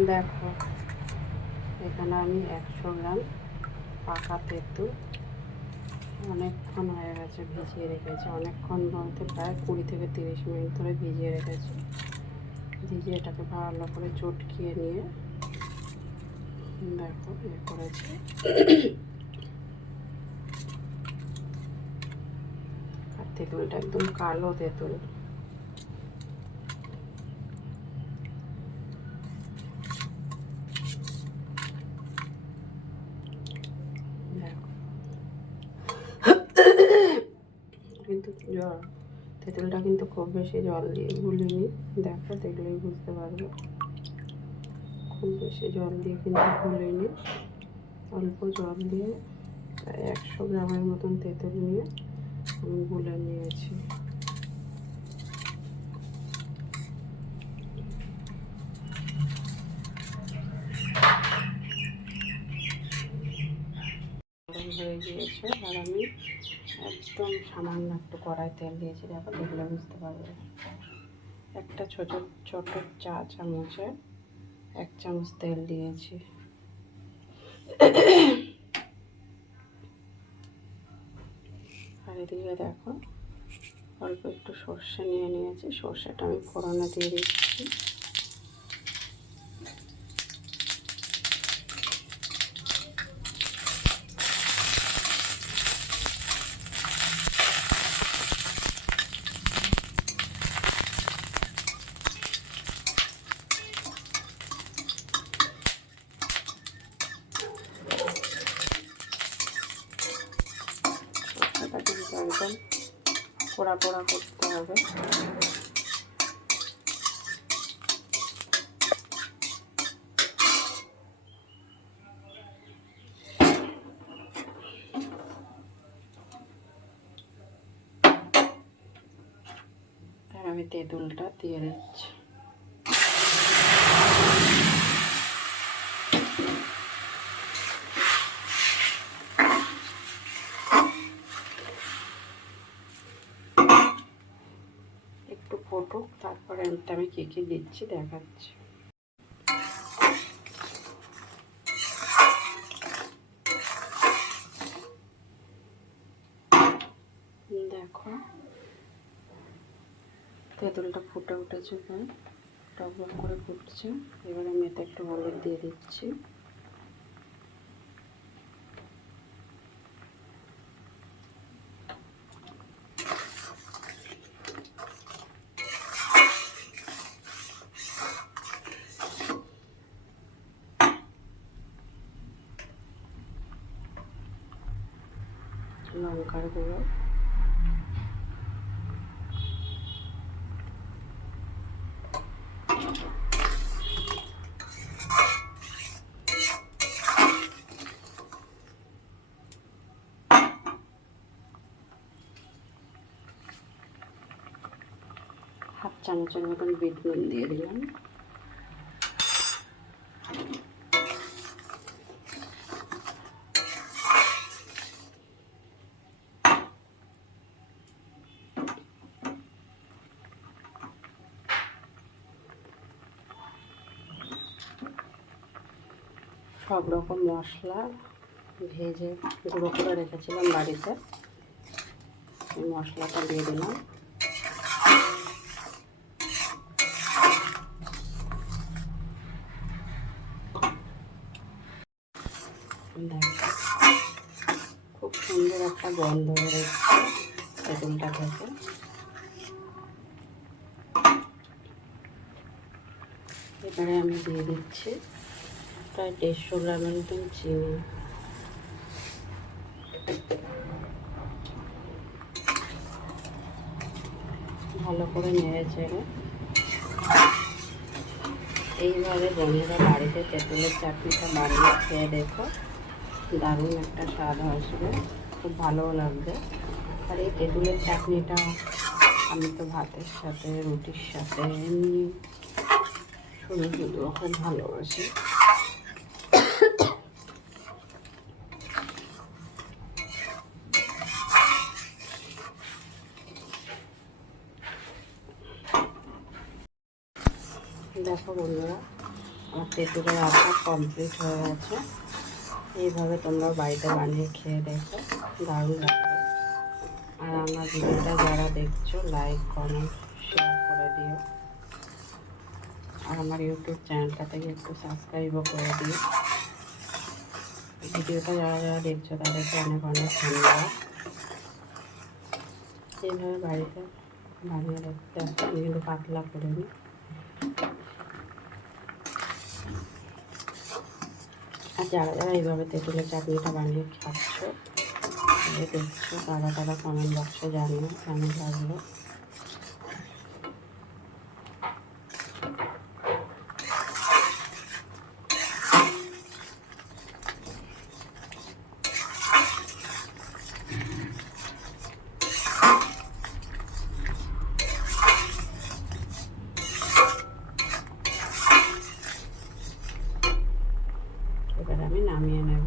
দেখো এখানে আমি 100 গ্রাম পাকা তেঁতুল অনেকক্ষণ হয়ে গেছে ভিজিয়ে রেখেছি, অনেকক্ষণ বলতে প্রায় 20 থেকে 30 মিনিট ধরে ভিজিয়ে রেখেছি। ভিজিয়ে এটাকে ভালো করে চটকিয়ে নিয়ে দেখো করেছি। আর তেঁতুলটা একদম কালো তেঁতুল। কিন্তু তেঁতুলটা কিন্তু খুব বেশি জল দিয়ে গুলিনি, দেখো দেখলেই বুঝতে পারবে। খুব বেশি জল দিয়ে কিন্তু গুলিনি, অল্প জল দিয়ে প্রায় 100 গ্রামের মতন তেঁতুল নিয়ে আমি গুলে নিয়েছি। হয়ে গিয়েছে আর আমি একদম সামান্য একটু কড়াই তেল দিয়েছি, দেখো দেখলে বুঝতে পারবে। একটা ছোট চা চামচে 1 চামচ তেল দিয়েছি। আর এদিকে দেখো অল্প একটু সর্ষে নিয়ে নিয়েছি, সর্ষেটা আমি ফোড়নে দিয়ে দিচ্ছি। সর্ষেটা কিন্তু একদম পোড়া পোড়া করতে হবে। আর আমি তেঁতুলটা দিয়ে দিচ্ছি। একটু ফুটুক, তারপরে আমি কী দিচ্ছি দেখাচ্ছি। দেখো তেঁতুলটা ফুটে উঠেছে, প্রায় টকবক করে ফুটছে। এবার আমি এতে একটু হলুদ দিয়ে দিচ্ছি। লঙ্কার গুঁড়ো, হাফ চামচের মতন বিট নুন দিয়ে দিলাম। সব রকম মশলা ভেজে গুঁড়ো করে রেখেছিলাম বাড়িতে, এই মশলাটা দিয়ে দিলাম। খুব সুন্দর একটা গন্ধ বেরোচ্ছে তেঁতুলটা থেকে। এবারে আমি দিয়ে দিচ্ছি প্রায় 150 গ্রামের মতন চিনি। ভালো করে নেড়ে চেড়ে এইভাবে বন্ধুরা বাড়িতে তেঁতুলের চাটনিটা বানিয়ে খেয়ে দেখো, দারুণ একটা স্বাদ আসবে, খুব ভালো লাগবে। আর এই তেঁতুলের চাটনিটা আমি তো ভাতের সাথে রুটির সাথে এমনি শুধু খুব ভালোবাসি। দেখো বন্ধুরা আমার তেঁতুলের আচার কমপ্লিট হয়ে গেছে। এইভাবে তোমরা বাড়িতে বানিয়ে খেয়ে দেখো, দারুণ লাগবে। আর আমার ভিডিওটা যারা দেখছো লাইক কমেন্ট শেয়ার করে দিও। আর আমার ইউটিউব চ্যানেলটা থেকে একটু সাবস্ক্রাইবও করে দিও। ভিডিওটা যারা যারা দেখছো তাদেরকে অনেক অনেক ধন্যবাদ। এইভাবে বাড়িতে বানিয়ে দেখতে আমি কিন্তু পাতলা করে নিই। আর যারা যারা এইভাবে তেঁতুলের চাটনিটা বানিয়ে খাচ্ছ দেখছো তারা কমেন্ট বক্সে জানিও কেমন লাগলো। এবার আমি নামিয়ে নেব।